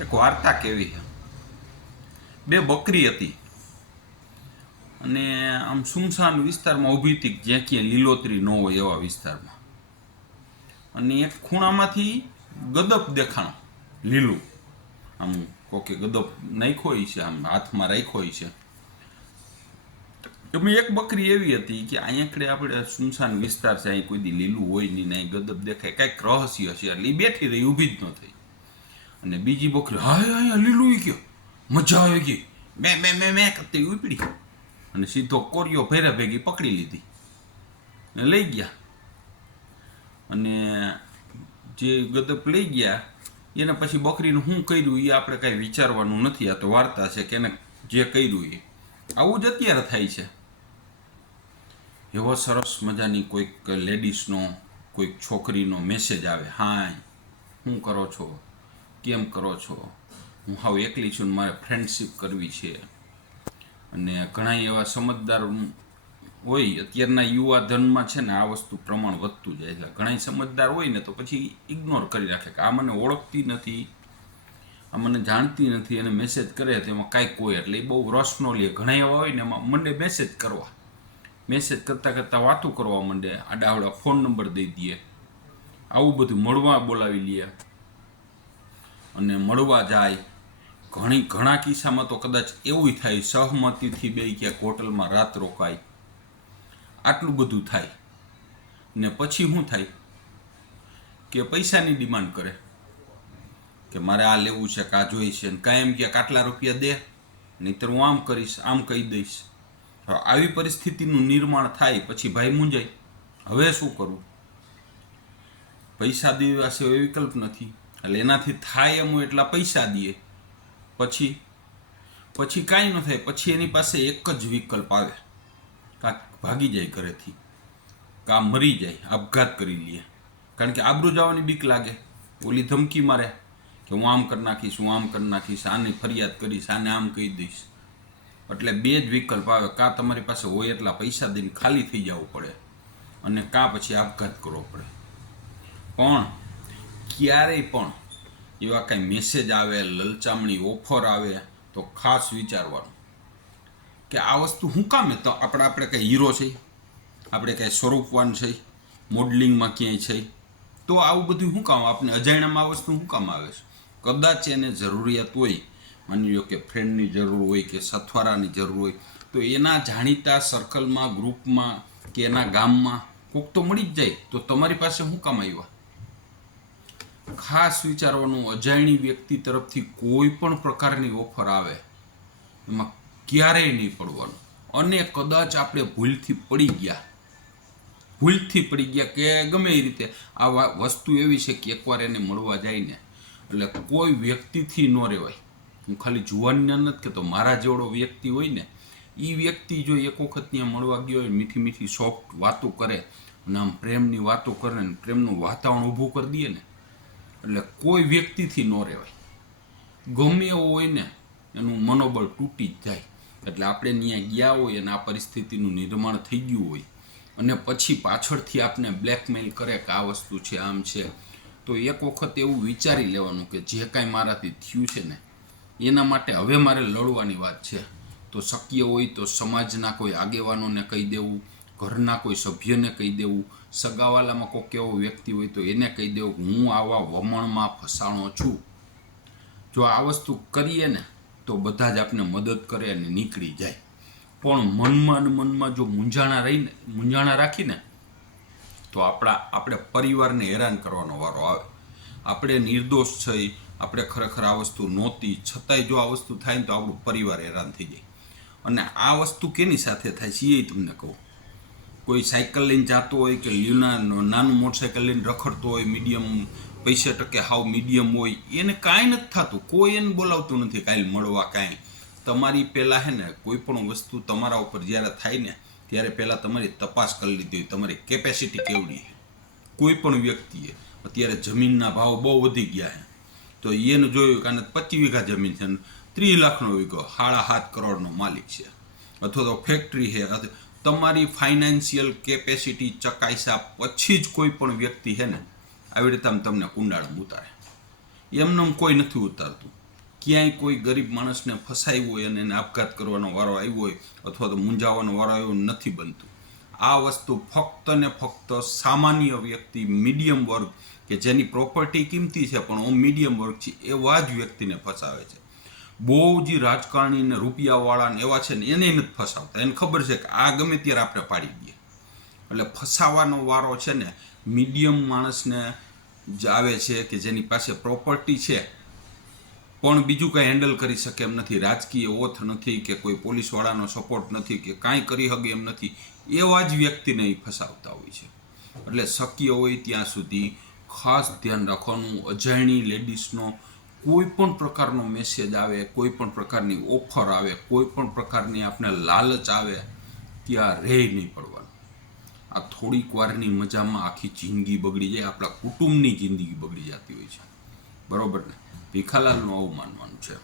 એક વાર્તા કેવી છે. બે બકરી હતી અને આમ સુમસાન વિસ્તારમાં ઊભી હતી, જ્યાં ક્યાંય લીલોતરી ન હોય એવા વિસ્તારમાં. અને એક ખૂણામાંથી ગદપ દેખાણો, લીલું. આમ કોકે ગદપ નાખ્યો છે, આમ હાથમાં રાખ્યો છે. એમાં એક બકરી એવી હતી કે અહીંયા આપણે સુમસાન વિસ્તાર છે, અહીં કોઈ દી લીલું હોય નહીં, અહીં ગદપ દેખાય, કાંઈક રહસ્ય છે, એટલે એ બેઠી રહી, ઊભી જ ન થઈ. અને બીજી બકરી, હા અહીંયા લીલું ગયો, મજા આવી ગઈ, મેં કરતી ઉપડી અને સીધો કોરિયો ભેરા ભેગી પકડી લીધી ને લઈ ગયા. અને જે ગદપ લઈ ગયા એને પછી બકરીનું શું કર્યું એ આપણે કાંઈ વિચારવાનું નથી. આ તો વાર્તા છે કે એને જે કર્યું એ આવું જ અત્યારે થાય છે. એવો સરસ મજાની કોઈક લેડીઝનો, કોઈક છોકરીનો મેસેજ આવે, હાય શું કરો છો, કેમ કરો છો, હું હાવ એકલી છું ને મારે ફ્રેન્ડશીપ કરવી છે. અને ઘણા એવા સમજદાર હોય, અત્યારના યુવા ધનમાં છે ને આ વસ્તુ પ્રમાણ વધતું જાય છે. ઘણા સમજદાર હોય ને તો પછી ઇગ્નોર કરી રાખે કે આ મને ઓળખતી નથી, આ મને જાણતી નથી, અને મેસેજ કરે તો એમાં કાંઈક હોય એટલે એ બહુ રસ ન લે. ઘણા એવા હોય ને એમાં મંડે મેસેજ કરવા, મેસેજ કરતાં કરતાં વાતો કરવા માંડે, આડાવડા ફોન નંબર દઈ દઈએ, આવું બધું મળવા બોલાવી લે અને મળવા જાય. ઘણા કિસ્સામાં તો કદાચ એવું થાય, સહમતિથી બે ક્યાંક હોટલમાં રાત રોકાય, આટલું બધું થાય. ને પછી શું થાય કે પૈસાની ડિમાન્ડ કરે કે મારે આ લેવું છે, કે આ જોઈ છે, ને કાંઈ એમ કે આટલા રૂપિયા દે, નહીંતર હું આમ કરીશ, આમ કહી દઈશ. આવી પરિસ્થિતિનું નિર્માણ થાય પછી ભાઈ મૂંઝાય, હવે શું કરવું? પૈસા દેવા સિવાય વિકલ્પ નથી. એટલે એનાથી થાય એમ એટલા પૈસા દઈએ, પછી કાંઈ ન થાય. પછી એની પાસે એક જ વિકલ્પ આવે, કાં ભાગી જાય ઘરેથી, કાં મરી જાય, આપઘાત કરી લે. કારણ કે આબરૂ જવાની બીક લાગે, ઓલી ધમકી મારે કે હું આમ કરી નાખીશ, હું આમ કરી નાખીશ, આની ફરિયાદ કરીશ, આને આમ કહી દઈશ. એટલે બે જ વિકલ્પ આવે, કાં તમારી પાસે હોય એટલા પૈસા દઈને ખાલી થઈ જવું પડે, અને કાં પછી આપઘાત કરવો પડે. પણ ક્યારેય પણ એવા કાંઈ મેસેજ આવે, લલચામણી ઓફર આવે તો ખાસ વિચારવાનું કે આ વસ્તુ શું કામે. તો આપણે કાંઈ હીરો છે, આપણે કાંઈ સ્વરૂપવાન છે, મોડલિંગમાં ક્યાંય છે, તો આવું બધું શું કામ? આપણે અજાણ્યામાં આ વસ્તુ શું કામ આવે છે? કદાચ એને જરૂરિયાત હોય, માની લો કે ફ્રેન્ડની જરૂર હોય કે સથવારાની જરૂર હોય, તો એના જાણીતા સર્કલમાં, ગ્રુપમાં કે એના ગામમાં કોક તો મળી જ જાય. તો તમારી પાસે શું કામ આવ્યા? ખાસ વિચારવાનું, અજાણી વ્યક્તિ તરફથી કોઈ પણ પ્રકારની ઓફર આવે એમાં ક્યારેય નહીં પડવાનું. અને કદાચ આપણે ભૂલથી પડી ગયા કે ગમે એ રીતે આ વસ્તુ એવી છે કે એકવાર એને મળવા જાય ને એટલે કોઈ વ્યક્તિથી ન રહેવાય. હું ખાલી જુવાનને નથી કહેતો, મારા જેવડો વ્યક્તિ હોય ને એ વ્યક્તિ જો એક વખત ત્યાં મળવા ગયો હોય, મીઠી મીઠી સોફ્ટ વાતો કરે અને આમ પ્રેમની વાતો કરે ને પ્રેમનું વાતાવરણ ઊભું કરી દઈએ ને, એટલે કોઈ વ્યક્તિથી ન રહેવાય. ગમે એવો હોય ને એનું મનોબળ તૂટી જ જાય. એટલે આપણે ત્યાં ગયા હોય અને આ પરિસ્થિતિનું નિર્માણ થઈ ગયું હોય અને પછી પાછળથી આપણે બ્લેકમેલ કરે કે આ વસ્તુ છે, આમ છે, તો એક વખત એવું વિચારી લેવાનું કે જે કાંઈ મારાથી થયું છે ને એના માટે હવે મારે લડવાની વાત છે. તો શક્ય હોય તો સમાજના કોઈ આગેવાનોને કહી દેવું, ઘરના કોઈ સભ્યને કહી દેવું, સગાવાલામાં કોઈક એવો વ્યક્તિ હોય તો એને કહી દેવું હું આવા વમણમાં ફસાણો છું. જો આ વસ્તુ કરીએ ને તો બધા જ આપણે મદદ કરે અને નીકળી જાય. પણ મનમાં જો મૂંઝાણા રાખીને તો આપણે પરિવારને હેરાન કરવાનો વારો આવે. આપણે નિર્દોષ છે, આપણે ખરેખર આ વસ્તુ નહોતી, છતાંય જો આ વસ્તુ થાય ને તો આપણું પરિવાર હેરાન થઈ જાય. અને આ વસ્તુ કેની સાથે થાય છે એ તમને કહું. કોઈ સાયકલ લઈને જતો હોય કે નાનું મોટરસાયકલ લઈને રખડતો હોય, મીડિયમ પૈસે ટકે હાવ મીડિયમ હોય, એને કાંઈ નથી થતું, કોઈ એને બોલાવતું નથી કાંઈ મળવા કાંઈ. તમારી પહેલાં હે ને કોઈ પણ વસ્તુ તમારા ઉપર જ્યારે થાય ને ત્યારે પહેલાં તમારી તપાસ કરી લીધી હોય, તમારી કેપેસિટી કેવડી છે. કોઈ પણ વ્યક્તિએ અત્યારે જમીનના ભાવ બહુ વધી ગયા છે, તો એને જોયું કે આને 25 વીઘા જમીન છે, 30 લાખનો વીઘો, 7.5 કરોડનો માલિક છે, અથવા તો ફેક્ટરી છે. તમારી ફાઇનાન્શિયલ કેપેસિટી ચકાસ્યા પછી જ કોઈ પણ વ્યક્તિ છે ને આવી રીતે તમને કુંડાળમાં ઉતારે. એમને કોઈ નથી ઉતારતું. ક્યાંય કોઈ ગરીબ માણસને ફસાયું હોય અને એને આપઘાત કરવાનો વારો આવ્યો હોય અથવા તો મૂંઝાવાનો વારો આવ્યો નથી બનતું. આ વસ્તુ ફક્ત ને ફક્ત સામાન્ય વ્યક્તિ, મીડિયમ વર્ગ કે જેની પ્રોપર્ટી કિંમતી છે પણ મીડિયમ વર્ગ છે એવા જ વ્યક્તિને ફસાવે છે. બહુ જ રાજકારણી ને રૂપિયાવાળા ને એવા છે ને એને નથી ફસાવતા. એને ખબર છે કે આ ગમે ત્યારે આપણે પાડી દઈએ. એટલે ફસાવાનો વારો છે ને મીડિયમ માણસને જ આવે છે કે જેની પાસે પ્રોપર્ટી છે પણ બીજું કાંઈ હેન્ડલ કરી શકે એમ નથી, રાજકીય ઓથ નથી કે કોઈ પોલીસવાળાનો સપોર્ટ નથી કે કાંઈ કરી શકે એમ નથી, એવા જ વ્યક્તિને એ ફસાવતા હોય છે. એટલે શક્ય હોય ત્યાં સુધી ખાસ ધ્યાન રાખવાનું, અજાણી લેડીઝનો કોઈ પણ પ્રકારનો મેસેજ આવે, કોઈ પણ પ્રકારની ઓફર આવે, કોઈ પણ પ્રકારની આપણે લાલચ આવે ત્યાં રહી નહીં પડવાનું. આ થોડીક વારની મજામાં આખી જિંદગી બગડી જાય, આપણા કુટુંબની જિંદગી બગડી જતી હોય છે. બરોબર ને? ભીખાલાલનું આવું માનવાનું છે.